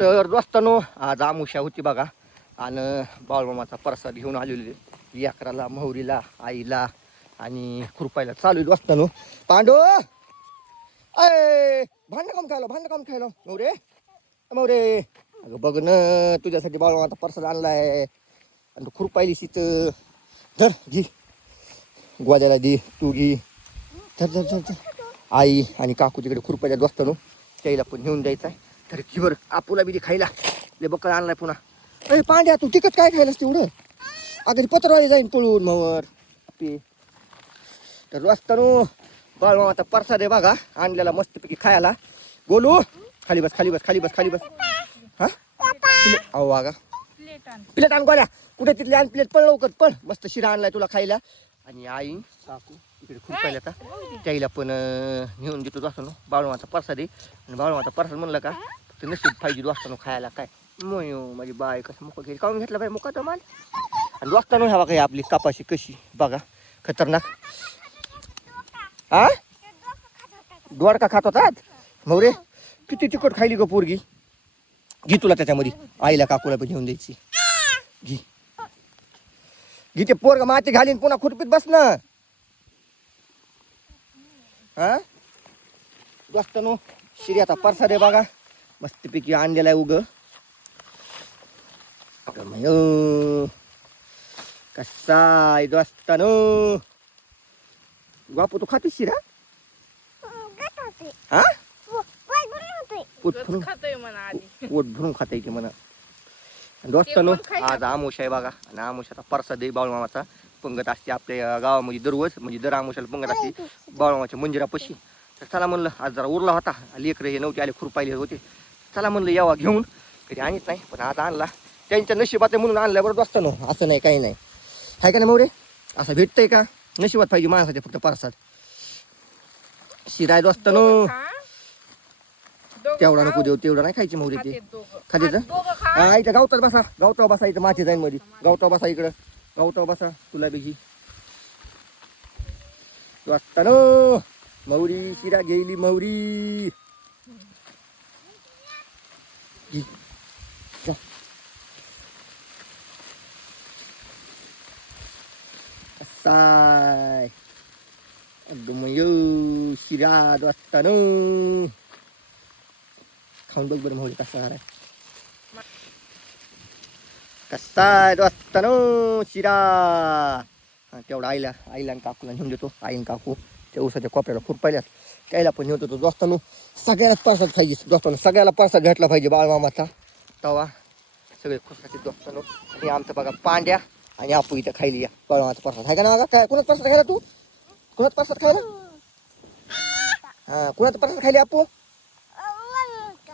तर दोस्तानो आज आमुषा होती बघा आणि बाळूमामाचा प्रसाद घेऊन आलेले लेकराला मोहरीला आईला आणि खुरपायला चालू दोस्तानो. पांडू अय भांडण काम खायला मोरे मोरे अगं बघ ना तुझ्यासाठी बाळूमामाचा प्रसाद आणलाय आणि तू खुरपायली शीत धर घे ग्वाद्याला दे तू घे धर धर धर धर. आई आणि काकू तिकडे खुरपायच्या दोस्तानो त्याला पण घेऊन द्यायचा आहे. तर किवर आपूला बी खायला ले बक्कळ आणलाय पुन्हा. अरे पांड्या तू तिकट काय खायलास तेवढं अगदी पत्रवाळी जाईन पळून मवर पे. तर वाजतानो बाळूमामाचा प्रसाद आहे बघा आणलेला मस्तपैकी खायला. गोलू खाली बस खाली बस खाली बस खाली बस. हा अहो वागा प्लेट आण गोळ्या कुठे तिथले आण प्लेट पळ लवकर पळ. मस्त शिरा आणलाय तुला खायला. आणि आई काकू इकडे खूप पाहिलं आता त्याला पण नेऊन देतो असताना बाळूमाचा प्रसाद आहे. आणि बाळूमाचा प्रसाद म्हणलं का तर नशीब पाहिजे दोस्तानो खायला काय मोयो माझी बाय कसं मुका घरी काढून घेतला पाहिजे मुका तर माल. आणि दोस्तानो ह्यावा काही आपली कापाशी कशी बघा खतरनाक. हा दोडका खात होतात मोरे किती तिखट खायली ग पोरगी. घे तुला त्याच्यामध्ये आईला काकूला पण घेऊन द्यायची घे घे. ते पोरग माती घालीन पुन्हा खुरपीत बस ना. हा दोस्तानो शिर्याचा प्रसाद आहे बघा मस्तपैकी आणलेला आहे उग. कसा आहे दोस्तानो बापू तू खाते शिरा. हा पोट भरून खाता येते म्हणा. दोस्तानो आज आमुषा आहे बघा आणि आमुषाचा प्रसाद आहे बाळूमामाचा. पंगत असते आपल्या गावामध्ये दररोज म्हणजे दर आमुषाला पंगत असते बाळूमामाच्या मंदिरापाशी. तर चला म्हणलं आज जरा उरला होता लेकर हे नव्हते आले खुरपायले होते. चला म्हणलं यावा घेऊन कधी आणत नाही पण आज आणला त्यांच्या नशिबात आहे म्हणून आणल्या बरोबर दोस्तानो. असं नाही काही नाही आहे का नाही मोरे असं भेटतंय का नशिबात पाहिजे माणसाचे फक्त प्रसाद. शिराय दोस्तानो तेवढा नको देऊ तेवढा नाही खायची मोहरी ते खाते हा इथं गावतात बसा गावता बसा इथं माती जाईन मध्ये गावता बसा इकडं गावता बसा तुला बिगी दोस्तानो. मौरी शिरा गेली मौरी जा. असाय अगं मयो शिरा दोस्तानो खाऊन बघ बरं मौरी कसा आहे कसा आहे दोस्तानो शिरा. हा तेवढा आईला आणि काकूला घेऊन देतो. आईन काकू त्या उसाच्या कोपऱ्याला खुरपायल्यात त्याला पण नेतो दोस्तानो. सगळ्यालाच प्रसाद पाहिजे दोस्तानो सगळ्याला प्रसाद भेटला पाहिजे बाळमामाचा तवा सगळे खुशाचे दोस्तानो. आणि आमचं बघा पांड्या आणि आपू इथं खायली या बाळमामाचा प्रसाद आहे का ना बघा. काय कुणाच प्रसाद खायला तू कुणाच प्रसाद खायला हा कुणाचा प्रसाद खायला आपू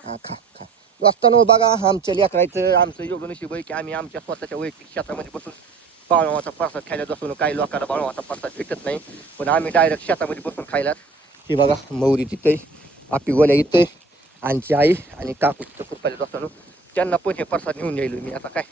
हा खा खा दोस्तानो. बघा आमच्या लेकरायचं आमचं एवढं नशीब आहे की आम्ही आमच्या स्वतःच्या वैयक्तिक शेतामध्ये बसून बाळूमामाचा प्रसाद खायला बसून. काही लोकांना बाळूमामाचा प्रसाद भेटत नाही पण आम्ही डायरेक्ट शेतामध्ये बसून खायला. हे बघा मौरी तिथं आपी गोल्या इथं आमची आई आणि काकू तिथं खुरपायला दोस्तानो त्यांना पण हे प्रसाद घेऊन यायलो मी आता काय.